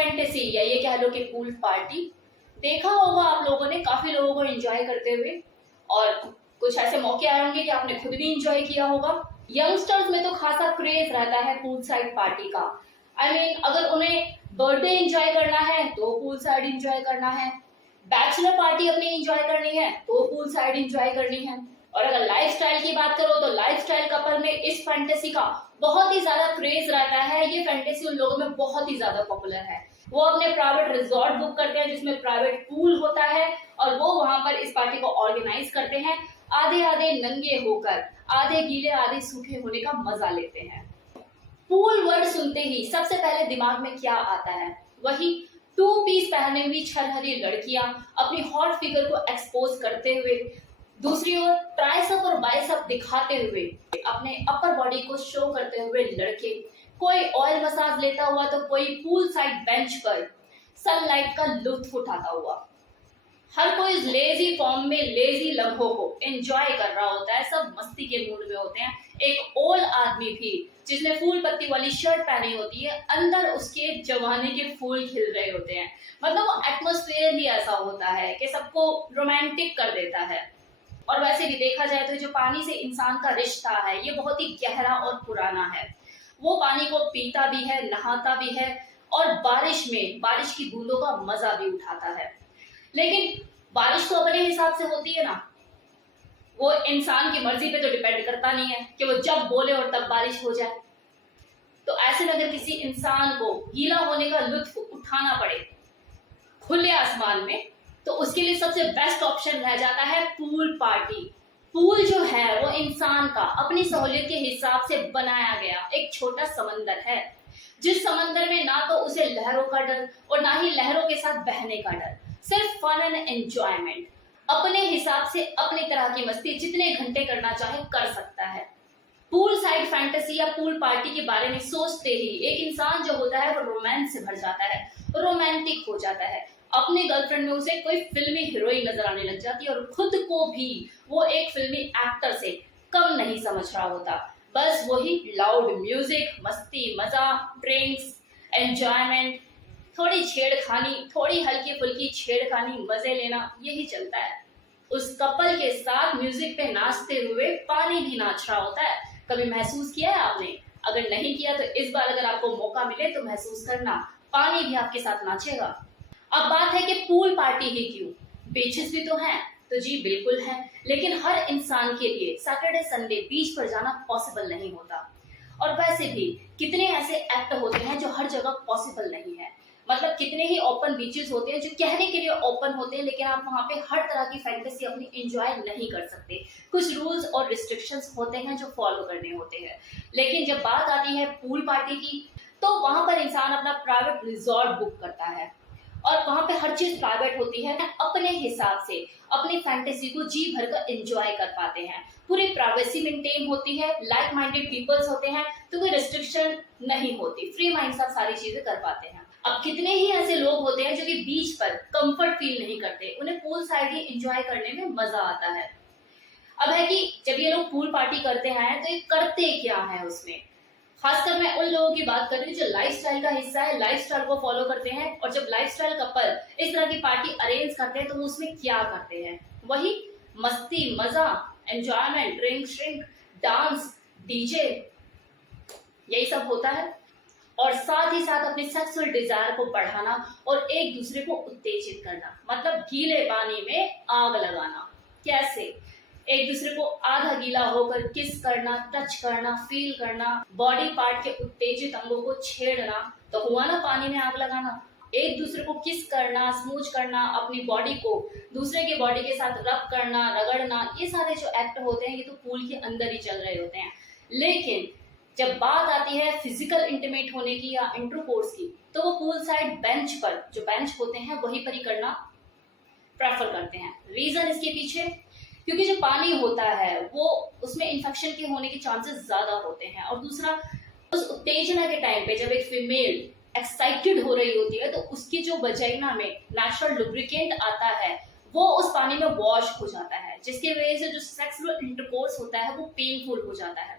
Fantasy या ये कह लो कि पूल पार्टी देखा होगा आप लोगों ने, काफी लोगों को एंजॉय करते हुए, और कुछ ऐसे मौके आए होंगे कि आपने खुद भी एंजॉय किया होगा। यंगस्टर्स में तो खासा क्रेज रहता है पूल साइड पार्टी का। अगर उन्हें बर्थडे एंजॉय करना है तो पूल साइड एंजॉय करना है, बैचलर पार्टी अपनी एंजॉय करनी है तो पूल साइड एंजॉय करनी है। और अगर लाइफस्टाइल की बात करो तो लाइफस्टाइल कपल में इस फैंटेसी का बहुत ही ज्यादा क्रेज रहता है। ये फैंटेसी उन लोगों में बहुत ही ज्यादा पॉपुलर है। वो अपने प्राइवेट रिजॉर्ट बुक करते हैं जिसमें प्राइवेट पूल होता है और वो वहां पर इस पार्टी को ऑर्गेनाइज करते हैं। आधे आधे नंगे होकर, आधे गीले आधे सूखे होने का मजा लेते हैं। पूल वर्ड सुनते ही सबसे पहले दिमाग में क्या आता है? वही 2 पीस पहने हुई छरहरी लड़कियां अपनी हॉट फिगर को एक्सपोज करते हुए, दूसरी ओर ट्राइसेप और बाइसेप दिखाते हुए अपने अपर बॉडी को शो करते हुए लड़के, कोई ऑयल मसाज लेता हुआ तो कोई पूल साइड बेंच पर सनलाइट का लुत्फ उठाता हुआ। हर कोई लेजी फॉर्म में लेजी लम्हों को एंजॉय कर रहा होता है। सब मस्ती के मूड में होते हैं। एक ओल्ड आदमी भी जिसने फूल पत्ती वाली शर्ट पहनी होती है, अंदर उसके जवानी के फूल खिल रहे होते हैं। मतलब वो एटमॉस्फेयर ही ऐसा होता है कि सबको रोमांटिक कर देता है। और वैसे भी देखा जाए तो जो पानी से इंसान का रिश्ता है ये बहुत ही गहरा और पुराना है। वो पानी को पीता भी है, नहाता भी है और बारिश में बारिश की बूंदों का मजा भी उठाता है। लेकिन बारिश तो अपने हिसाब से होती है ना, वो इंसान की मर्जी पे तो डिपेंड करता नहीं है कि वो जब बोले और तब बारिश हो जाए। तो ऐसे में अगर किसी इंसान को गीला होने का लुत्फ उठाना पड़े खुले आसमान में, तो उसके लिए सबसे बेस्ट ऑप्शन रह जाता है पूल पार्टी। पूल जो है वो इंसान का अपनी सहूलियत के हिसाब से बनाया गया एक छोटा समंदर है, जिस समंदर में ना तो उसे लहरों का डर और ना ही लहरों के साथ बहने का डर, सिर्फ फन एंड एंजॉयमेंट। अपने हिसाब से अपनी तरह की मस्ती जितने घंटे करना चाहे कर सकता है। पूल साइड फैंटेसी या पूल पार्टी के बारे में सोचते ही एक इंसान जो होता है वो रोमांस से भर जाता है, रोमांटिक हो जाता है। अपने गर्लफ्रेंड में उसे कोई फिल्मी हीरोइन नजर आने लग जाती है और खुद को भी वो एक फिल्मी एक्टर से कम नहीं समझ रहा होता। बस वही लाउड म्यूजिक, मस्ती, मजा, ड्रिंक्स, एंजॉयमेंट, थोड़ी छेड़खानी, थोड़ी हल्की फुल्की छेड़खानी, मजे लेना, यही चलता है। उस कपल के साथ म्यूजिक पे नाचते हुए पानी भी नाच रहा होता है। कभी महसूस किया है आपने? अगर नहीं किया तो इस बार अगर आपको मौका मिले तो महसूस करना, पानी भी आपके साथ नाचेगा। अब बात है कि पूल पार्टी ही क्यों? बीचेस भी तो हैं। तो जी बिल्कुल है, लेकिन हर इंसान के लिए सैटरडे संडे बीच पर जाना पॉसिबल नहीं होता। और वैसे भी कितने ऐसे एक्ट होते हैं जो हर जगह पॉसिबल नहीं है। मतलब कितने ही ओपन बीचेस होते हैं जो कहने के लिए ओपन होते हैं, लेकिन आप वहां पे हर तरह की फैंटेसी अपनी एंजॉय नहीं कर सकते। कुछ रूल्स और रिस्ट्रिक्शंस होते हैं जो फॉलो करने होते हैं। लेकिन जब बात आती है पूल पार्टी की, तो वहां पर इंसान अपना प्राइवेट रिजॉर्ट बुक करता है और वहां पे हर चीज प्राइवेट होती है। अपने हिसाब से अपनी फैंटेसी को जी भर कर एंजॉय कर पाते हैं। पूरी प्राइवेसी मेंटेन होती है, लाइक माइंडेड पीपल्स होते हैं, तो कोई रिस्ट्रिक्शन नहीं होती, फ्री माइंड से आप सारी चीजें कर पाते हैं। अब कितने ही ऐसे लोग होते हैं जो कि बीच पर कंफर्ट फील नहीं करते, उन्हें पूल साइड ही एंजॉय करने में मजा आता है। अब है कि जब ये लोग पूल पार्टी करते हैं तो ये करते क्या है उसमें। खासकर मैं उन लोगों की बात कर रही हूँ जो लाइफस्टाइल का हिस्सा है, लाइफस्टाइल को फॉलो करते हैं। और जब लाइफस्टाइल कपल इस तरह की पार्टी अरेंज करते हैं तो वो उसमें क्या करते हैं? वही मस्ती, मजा, enjoyment, drink shrink, dance, DJ, यही सब होता है। और साथ ही साथ अपनी सेक्सुअल डिजायर को बढ़ाना और एक दूसरे को उत्तेजित करना, मतलब गीले पानी में आग लगाना। कैसे? एक दूसरे को आधा गीला होकर किस करना, टच करना, फील करना, बॉडी पार्ट के उत्तेजित अंगों को छेड़ना, तो हुआ ना पानी में आग लगाना। एक दूसरे को किस करना, स्मूच करना, अपनी बॉडी को दूसरे के बॉडी के साथ रब करना, रगड़ना, ये सारे जो एक्ट होते हैं ये तो पूल के अंदर ही चल रहे होते हैं। लेकिन जब बात आती है फिजिकल इंटीमेट होने की या इंटरकोर्स की, तो वो पूल साइड बेंच पर, जो बेंच होते हैं वहीं पर ही करना प्रेफर करते हैं। रीजन इसके पीछे, क्योंकि जो पानी होता है वो उसमें इन्फेक्शन के होने के चांसेस ज्यादा होते हैं। और दूसरा, उस उत्तेजना के टाइम पे जब एक फीमेल एक्साइटेड हो रही होती है तो उसकी जो वजाइना में नेचुरल लुब्रिकेंट आता है वो उस पानी में वॉश हो जाता है, जिसकी वजह से जो सेक्सुअल इंटरकोर्स होता है वो पेनफुल हो जाता है।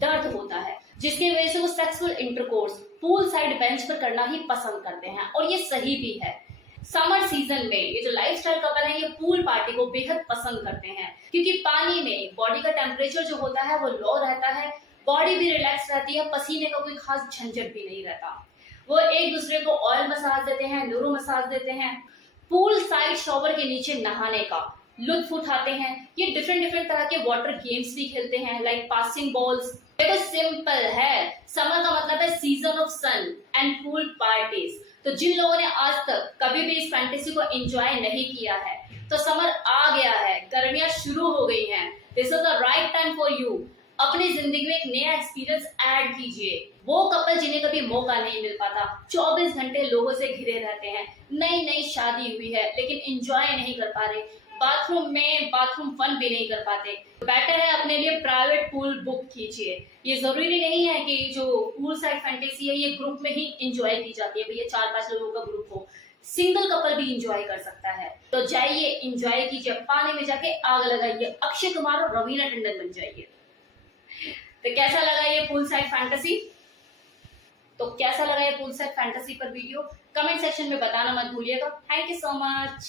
दर्द होता है, जिसकी वजह से वो sexual intercourse pool side bench पर करना ही पसंद करते हैं, और ये सही भी है। समर सीजन में ये जो लाइफस्टाइल कपल है ये पूल पार्टी को बेहद पसंद करते हैं, क्योंकि पानी में बॉडी का टेम्परेचर जो होता है वो लो रहता है, बॉडी भी रिलैक्स रहती है, पसीने का कोई खास झंझट भी नहीं रहता। वो एक दूसरे को ऑयल मसाज देते हैं, न्यूरो मसाज देते हैं, पूल साइड शॉवर के नीचे नहाने का लुत्फ उठाते हैं। ये डिफरेंट तरह के वाटर गेम्स भी खेलते हैं, लाइक पासिंग बॉल्स। देखो सिंपल है, समर का मतलब है season of sun and pool parties. तो जिन लोगों ने आज तक कभी भी इस फैंटेसी को एंजॉय नहीं किया है, तो समर आ गया है, गर्मियां शुरू हो गई हैं, this is the right time for you. अपनी जिंदगी में एक नया एक्सपीरियंस ऐड कीजिए। वो कपल जिन्हें कभी मौका नहीं मिल पाता, 24 घंटे लोगों से घिरे रहते हैं, नई नई शादी हुई है लेकिन एंजॉय नहीं कर पा रहे, बाथरूम फन भी नहीं कर पाते, बेटर है अपने लिए प्राइवेट पूल बुक कीजिए। ये जरूरी नहीं है कि जो पूल साइड फैंटेसी है ये ग्रुप में ही एंजॉय की जाती है, भैया 4-5 लोगों का ग्रुप हो, सिंगल कपल भी एंजॉय कर सकता है। तो जाइए एंजॉय कीजिए, पानी में जाके आग लगाइए, अक्षय कुमार और रवीना टंडन बन जाइए। तो कैसा लगा ये पूल साइड फैंटेसी? पर वीडियो कमेंट सेक्शन में बताना मत भूलिएगा। Thank you so much.